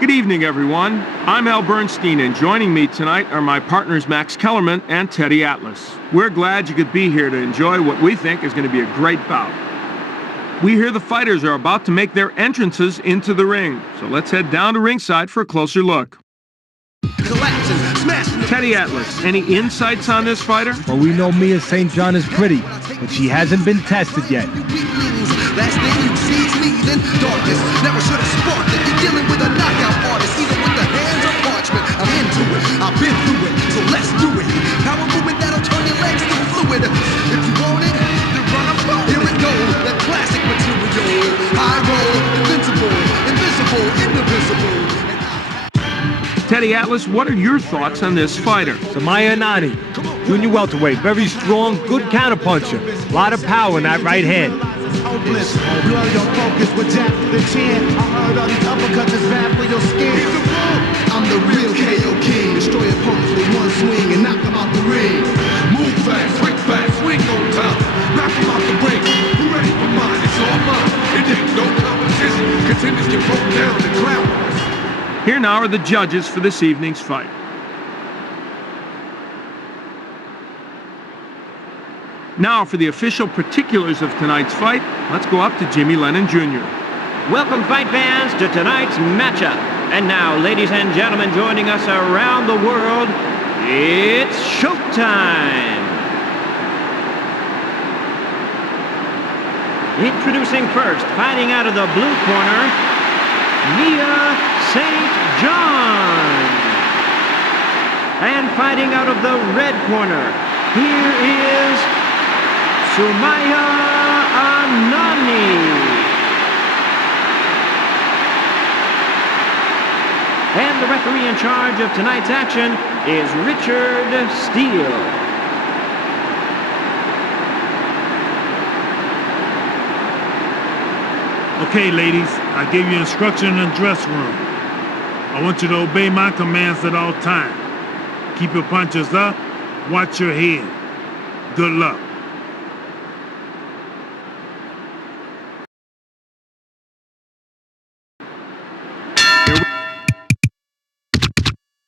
Good evening, everyone. I'm Al Bernstein, and joining me tonight are my partners Max Kellerman and Teddy Atlas. We're glad you could be here to enjoy what we think is going to be a great bout. We hear the fighters are about to make their entrances into the ring, so let's head down to ringside for a closer look. Teddy Atlas, any insights on this fighter? Well, we know Mia St. John is pretty, but she hasn't been tested yet. Last thing you see is me, then darkness. Never should have sparked it. You're dealing with a knockout artist, even with the hands of parchment. I'm into it, I've been through it, so let's do it. Power movement that'll turn your legs to fluid. If you want it, then run up on it. Here we go, that classic material. High roll, invincible, invisible, indivisible. Teddy Atlas, what are your thoughts on this fighter? Sumya Anani, junior welterweight, very strong, good counterpuncher. A lot of power in that right hand. Hopeless, blur your focus with Jack the Chin. I heard all these uppercuts is bad for your skin. I'm the real KO King. Destroy opponents with one swing and knock them out the ring. Move fast, quick fast, swing on top. Knock them out the ring. You ready for mine? It's all mine. It ain't no competition. Contenders get broke down and clown. Here now are the judges for this evening's fight. Now for the official particulars of tonight's fight, let's go up to Jimmy Lennon Jr. Welcome, fight fans, to tonight's matchup. And now, ladies and gentlemen, joining us around the world, it's showtime! Introducing first, fighting out of the blue corner, Mia St. John. And fighting out of the red corner, here is Sumya Anani. And the referee in charge of tonight's action is Richard Steele. Okay, ladies, I gave you instruction in the dressing room. I want you to obey my commands at all times. Keep your punches up, watch your head. Good luck.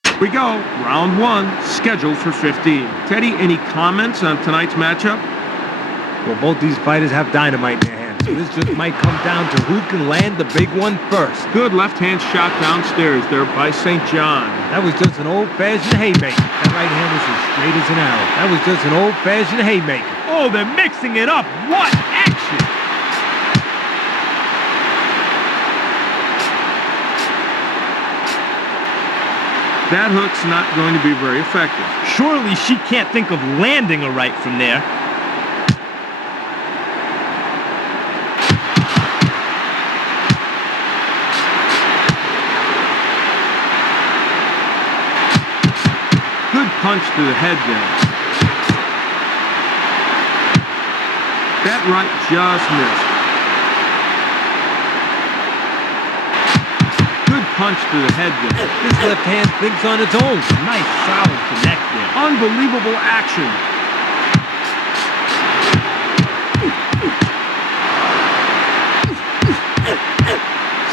Here we go, round one, scheduled for 15. Teddy, any comments on tonight's matchup? Well, both these fighters have dynamite in their hands. So this just might come down to who can land the big one first. Good left-hand shot downstairs there by St. John. That was just an old-fashioned haymaker. That right hand was as straight as an arrow. That was just an old-fashioned haymaker. Oh, they're mixing it up. What action! That hook's not going to be very effective. Surely she can't think of landing a right from there. Good punch to the head there. That right just missed. Good punch to the head there. This left hand thinks on its own. Nice, solid connect there. Unbelievable action.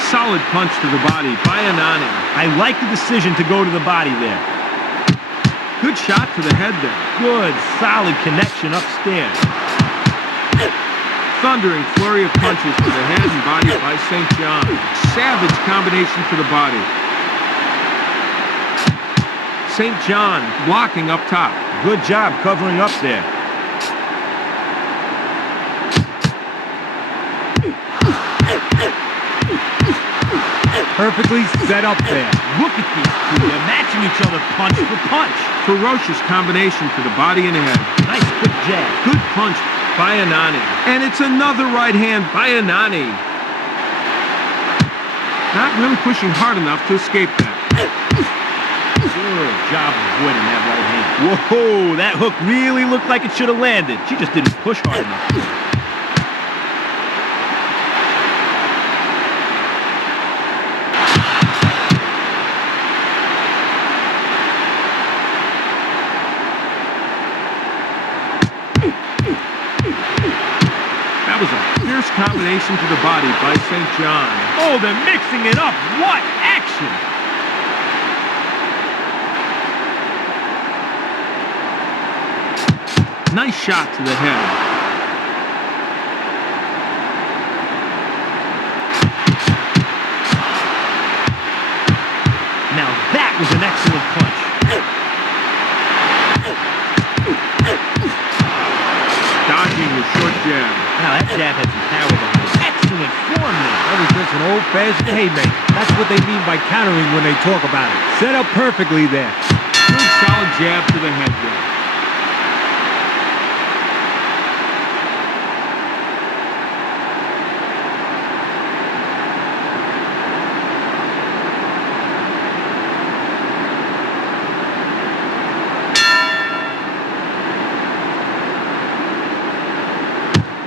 Solid punch to the body by Anani. I like the decision to go to the body there. Good shot to the head there. Good, solid connection upstairs. Thundering flurry of punches to the head and body by St. John. Savage combination to the body. St. John blocking up top. Good job covering up there. Perfectly set up there. Look at these two. They're matching each other punch for punch. Ferocious combination to the body and head. Nice quick jab. Good punch by Anani. And it's another right hand by Anani. Not really pushing hard enough to escape that. Good job avoiding that right hand. Whoa, that hook really looked like it should have landed. She just didn't push hard enough. That was a fierce combination to the body by St. John. Oh, they're mixing it up. What action! shot to the head. Now that was an excellent punch. Dodging the short jab. Now that jab had some power behind it. Excellent form there. That was just an old-fashioned haymaker. That's what they mean by countering when they talk about it. Set up perfectly there. Good solid jab to the head there.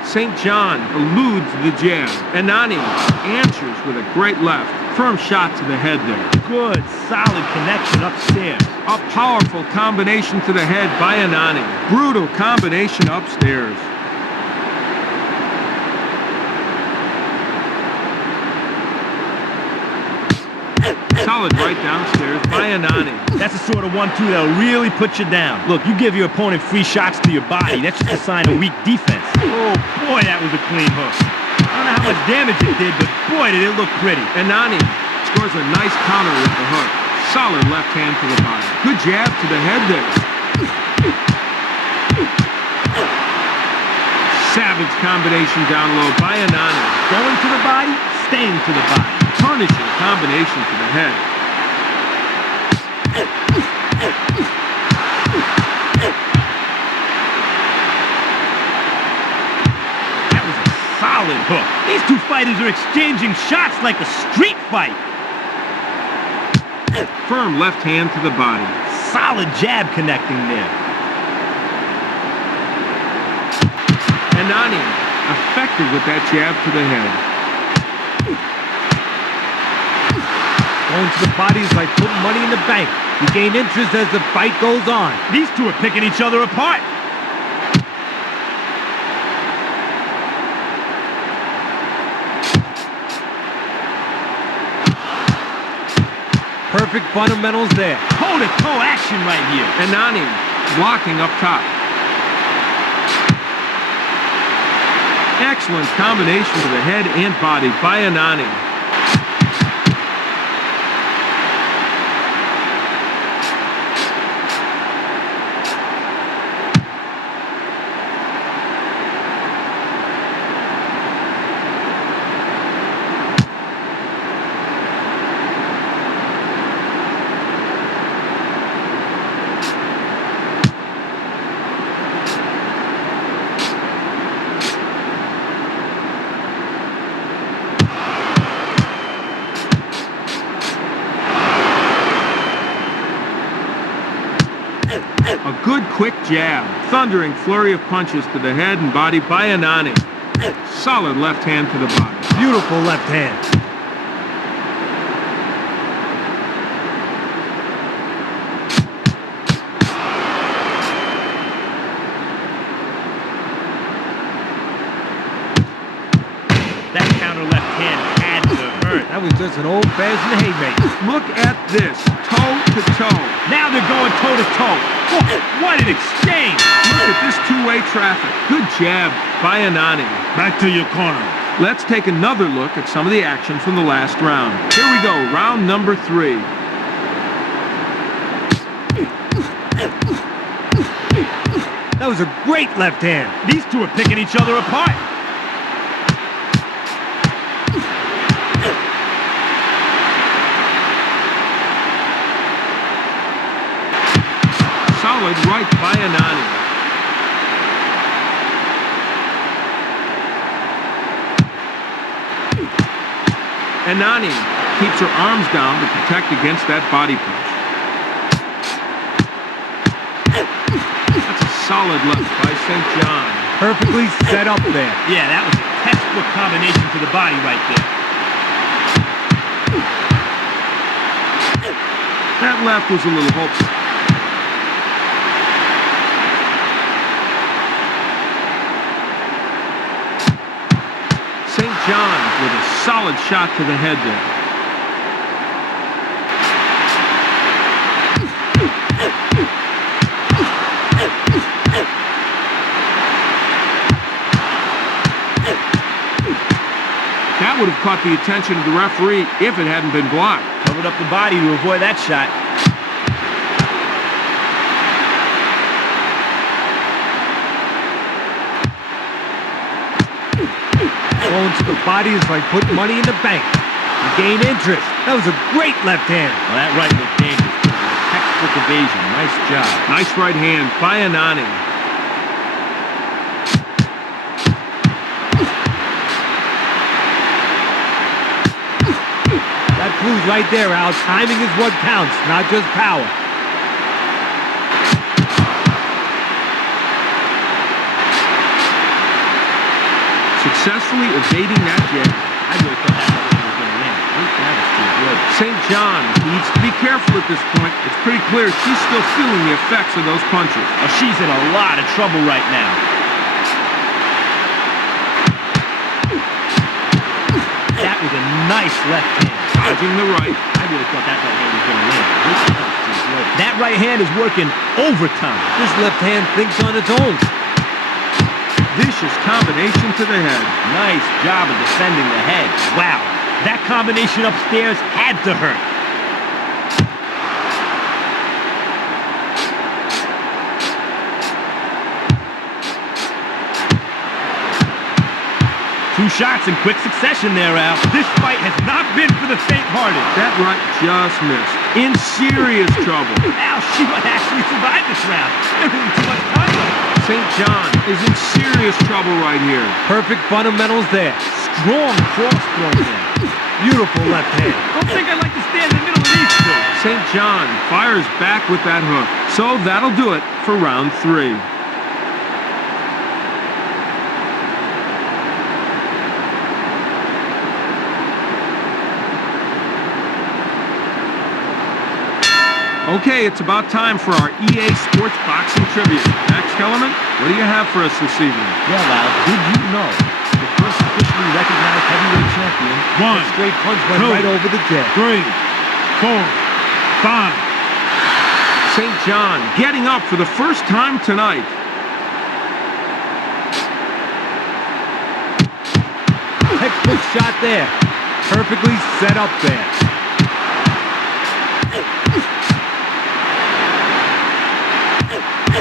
St. John eludes the jab. Anani answers with a great left. Firm shot to the head there. Good, solid connection upstairs. A powerful combination to the head by Anani. Brutal combination upstairs. Solid right downstairs by Anani. That's the sort of 1-2 that'll really put you down. Look, you give your opponent free shots to your body. That's just a sign of weak defense. Oh, boy, that was a clean hook. I don't know how much damage it did, but boy, did it look pretty. Anani scores a nice counter with the hook. Solid left hand to the body. Good jab to the head there. Savage combination down low by Anani. Going to the body, staying to the body. Punishing combination to the head. That was a solid hook. These two fighters are exchanging shots like a street fight. Firm left hand to the body. Solid jab connecting there. Anani effective with that jab to the head. Going to the body is like putting money in the bank. You gain interest as the fight goes on. These two are picking each other apart. Perfect fundamentals there. Toe-to-toe action right here. Anani blocking up top. Excellent combination to the head and body by Anani. A good quick jab. Thundering flurry of punches to the head and body by Anani. Solid left hand to the body. Beautiful left hand. That counter left hand had to hurt. That was just an old-fashioned haymaker. Look at this. Toe to toe. Now they're going toe-to-toe. What an exchange. Look at this two-way traffic. Good jab by Anani. Back to your corner. Let's take another look at some of the action from the last round. Here we go, round number 3. That was a great left hand. These two are picking each other apart. Solid right by Anani. Anani keeps her arms down to protect against that body punch. That's a solid left by St. John. Perfectly set up there. Yeah, that was a textbook combination to the body right there. That left was a little hopeful. St. John with a solid shot to the head there. caught the attention of the referee if it hadn't been blocked. Covered up the body to avoid that shot. Going to the body is like putting money in the bank. You gain interest. That was a great left hand. Well, that right looked dangerous. Textbook evasion. Nice job. Nice right hand by Anani. That proves right there, Al. Timing is what counts, not just power. Successfully evading that jab. I really thought that was going to land. That was too good. St. John needs to be careful at this point. It's pretty clear she's still feeling the effects of those punches. Oh, she's in a lot of trouble right now. That was a nice left hand. Dodging the right. I really thought that right hand was going to land. That was too good. That right hand is working overtime. This left hand thinks on its own. Vicious combination to the head. Nice job of defending the head. Wow, that combination upstairs had to hurt. Two shots in quick succession there, Al. This fight has not been for the faint-hearted. That right just missed. In serious trouble. Al, she might actually survive this round. There isn't too much time left. St. John is in serious trouble right here. Perfect fundamentals there. Strong cross throw there. Beautiful left hand. Don't think I'd like to stand in the middle of these two. St. John fires back with that hook. So that'll do it for round 3. Okay, it's about time for our EA Sports Boxing Tribute. Max Kellerman, what do you have for us this evening? Well, Al, did you know the first officially recognized heavyweight champion? One, Straight punch went two, right over the jet. 3, 4, 5. St. John getting up for the first time tonight. Textbook shot there. Perfectly set up there.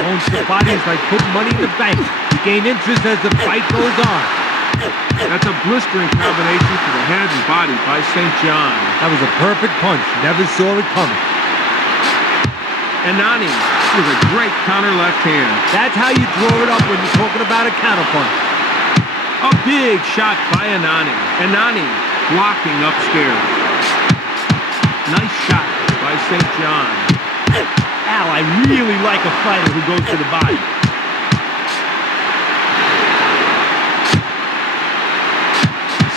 Owns the body is like putting money in the bank. You gain interest as the fight goes on. That's a blistering combination to the head and body by St. John. That was a perfect punch. Never saw it coming. Anani with a great counter left hand. That's how you draw it up when you're talking about a counterpunch. A big shot by Anani. Anani blocking upstairs. Nice shot by St. John. Al, I really like a fighter who goes to the body.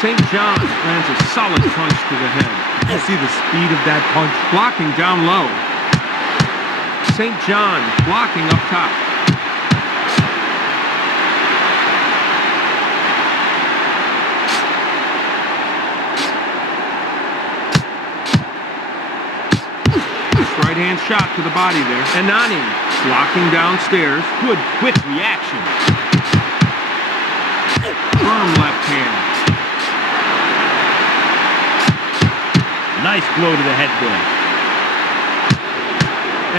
St. John lands a solid punch to the head. You see the speed of that punch? Blocking down low. St. John blocking up top. Right hand shot to the body there. Anani blocking downstairs. Good, quick reaction. Firm left hand. Nice blow to the head there.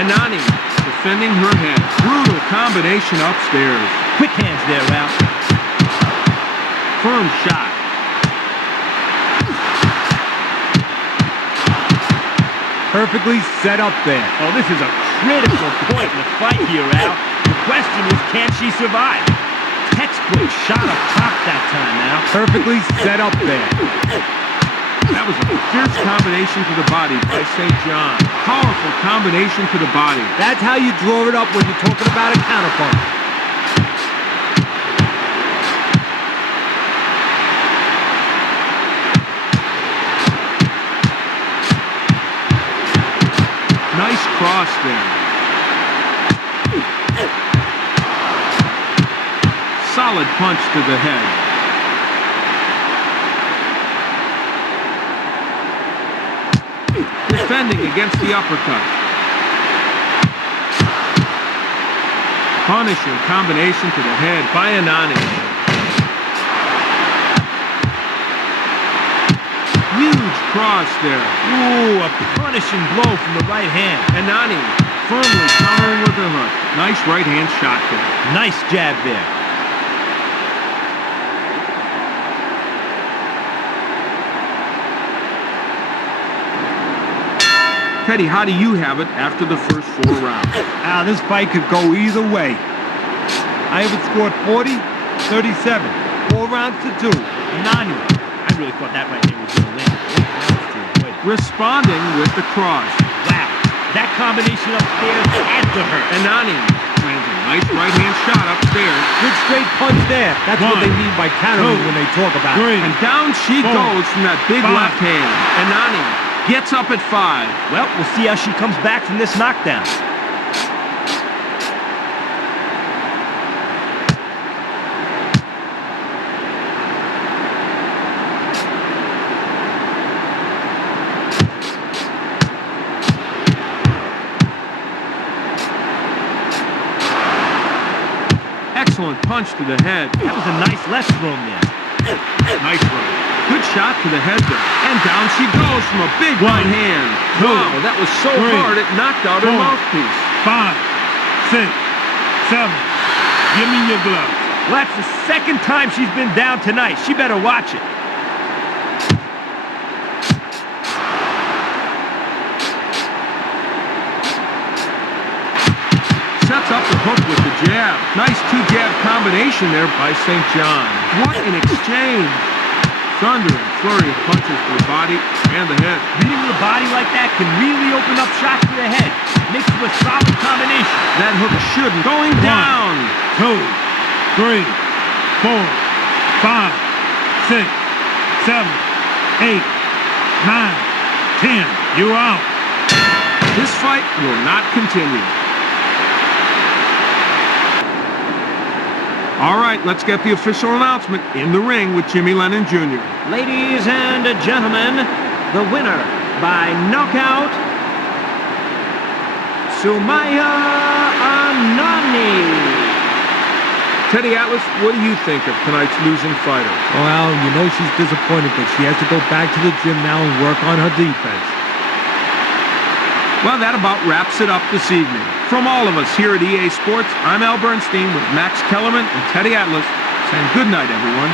Anani defending her head. Brutal combination upstairs. Quick hands there, Al. Firm shot. Perfectly set up there. Oh, this is a critical point in the fight here, Al. The question is, can she survive? Textbook shot up top that time, Al. Perfectly set up there. That was a fierce combination to the body by St. John. Powerful combination to the body. That's how you draw it up when you're talking about a counterpunch. Nice cross there. Solid punch to the head. Defending against the uppercut. Punishing combination to the head by Anani. Huge cross there. Ooh, a punishing blow from the right hand. Anani firmly countering with a hook. Nice right hand shot there. Nice jab there. Teddy, how do you have it after the first 4 rounds? This fight could go either way. I have it scored 40-37. 4 rounds to 2. Anani. I really thought that right hand was going to win. That was too good. Responding with the cross. Wow. That combination upstairs had to hurt. Anani lands a nice right hand shot upstairs. Good straight punch there. That's what they mean by countering when they talk about it. And down she goes from that big left hand. Anani gets up at 5. Well, we'll see how she comes back from this knockdown. Excellent punch to the head. That was a nice left thrown there. Nice right. Good shot to the head there. And down she goes from a big right hand. Wow, that was so hard it knocked out her mouthpiece. 5, 6, 7. Give me your gloves. Well, that's the second time she's been down tonight. She better watch it. Sets up the hook with the jab. Nice 2-jab combination there by St. John. What an exchange. Thunder and flurry of punches to the body and the head. Beating the body like that can really open up shots to the head. Makes it a solid combination. That hook shouldn't. Going down. 2, 3, 4, 5, 6, 7, 8, 9, 10. You're out. This fight will not continue. All right, let's get the official announcement in the ring with Jimmy Lennon Jr. Ladies and gentlemen, the winner by knockout, Sumya Anani. Teddy Atlas, what do you think of tonight's losing fighter? Well, you know she's disappointed, but she has to go back to the gym now and work on her defense. Well, that about wraps it up this evening. From all of us here at EA Sports, I'm Al Bernstein with Max Kellerman and Teddy Atlas saying good night, everyone.